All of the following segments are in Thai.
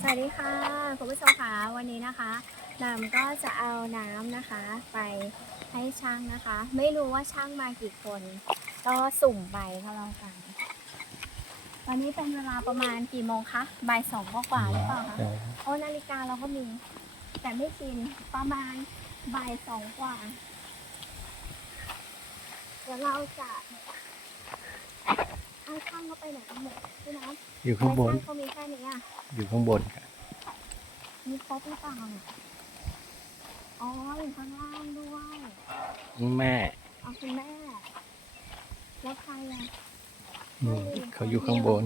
สวัสดีค่ะคุณผู้ชมคะวันนี้นะคะนำก็จะเอาน้ำนะคะ ไปให้ช่างนะคะ ไม่รู้ว่าช่างมากี่คน ก็สุ่มไปก็แล้วกันวันนี้เป็นเวลาประมาณกี่โมงคะบ่ายสองกว่าๆหรือเปล่าคะโอ้นาฬิกาเราก็มี แต่ไม่กินประมาณบ่ายสองกว่าเดี๋ยวเราจะ เอาช่างเขาไปไหนกันหมดพี่น้องอยู่ข้างบนช่างเขามีแค่นี้อะอยู่ข้างบนค่ะมีครบหรือเปล่าเนี่ยอ๋ออยู่ข้างล่างด้วยแม่เอาคุณแม่ แล้วใครอะอืมเขาอยู่ข้างบน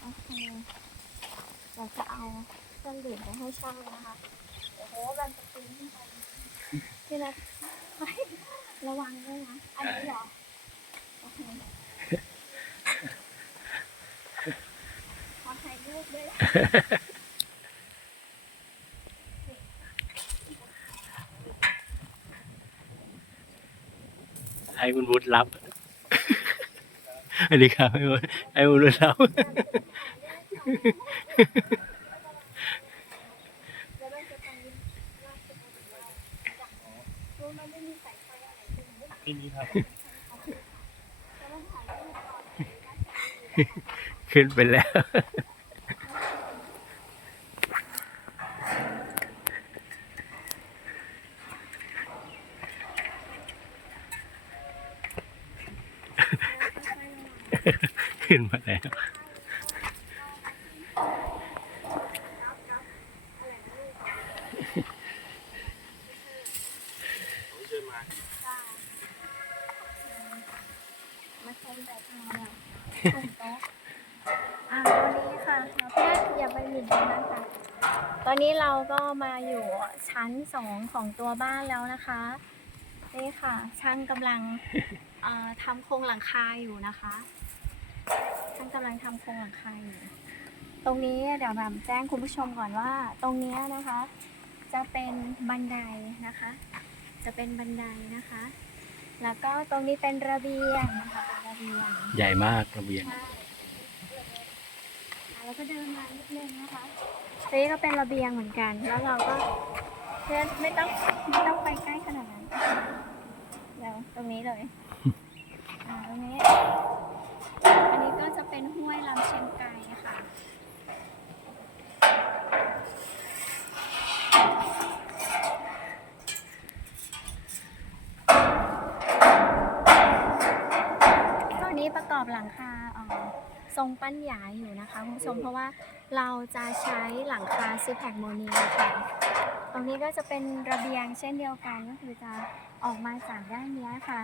โอเคเราจะเอาเครื่องดื่มไปให้ช่างนะคะ โอ้โหแบนจะปีนขึ้นไปพี่นัทเฮ้ยระวังด้วยนะ อันนี้เหรอ โอเคขอถ่ายรูปด้วย ให้คุณวุฒิรับสวัสดีครับให้คุณให้คุณวุฒิรับแล้วมันจะไปราชบุรีได้รู้มันไม่มีสายไฟอะไรใช่ไหมไม่มีครับแล้วมันถ่ายรูปก่อนขึ้นไปแล้ว ขึ้นมาแล้วมาชมแบบเราเนี่ยโต๊ะอ่าวันนี้ค่ะเราแค่อย่าไปหมิ่นตรงนั้นค่ะตอนนี้เราก็มาอยู่ชั้นสองของตัวบ้านแล้วนะคะนี่ค่ะ ช่างกำลังทำโครงหลังคาอยู่นะคะ ช่างกำลังทำโครงหลังคาอยู่ตรงนี้เดี๋ยวแบบแจ้งคุณผู้ชมก่อนว่า ตรงเนี้ยนะคะ จะเป็นบันไดนะคะ จะเป็นบันไดนะคะ แล้วก็ตรงนี้เป็นระเบียงนะคะเป็นระเบียงใหญ่มากระเบียงใช่แล้วก็เดินมานิดนึงนะคะตรงนี้ก็เป็นระเบียงเหมือนกัน แล้วเราก็เพื่อนไม่ต้องไม่ต้องไปใกล้ขนาดนั้นเดี๋ยวตรงนี้เลยอ่าตรงนี้อันนี้ก็จะเป็นห้วยลำเชียงไกรค่ะ ตอ นนี้ประกอบหลังคาเอ่อทรงปั้นหยาอยู่นะคะคุณผู้ชมเพราะว่าเราจะใช้หลังคาซิแพคโมเนียค่ะ ตรงนี้ก็จะเป็นระเบียงเช่นเดียวกันก็คือจะออกมาจากด้านเนี้ยค่ะ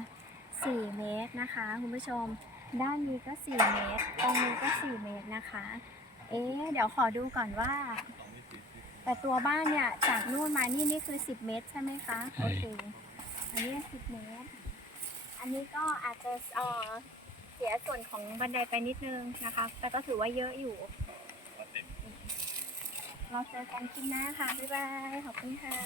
4 เมตรนะคะคุณผู้ชม ด้านนี้ก็ 4 เมตร ตรงนี้ก็ 4 เมตรนะคะ เอ๊ะเดี๋ยวขอดูก่อนว่า แต่ตัวบ้านเนี่ยจากนู่นมานี่นี่คือ 10 เมตรใช่ไหมคะใช่โอเคอันนี้ 10 เมตร อันนี้ก็อาจจะเอ่อเสียส่วนของบันไดไปนิดนึงนะคะ แต่ก็ถือว่าเยอะอยู่ เราเจอกันคลิปหน้าค่ะ บ๊ายบาย ขอบคุณค่ะ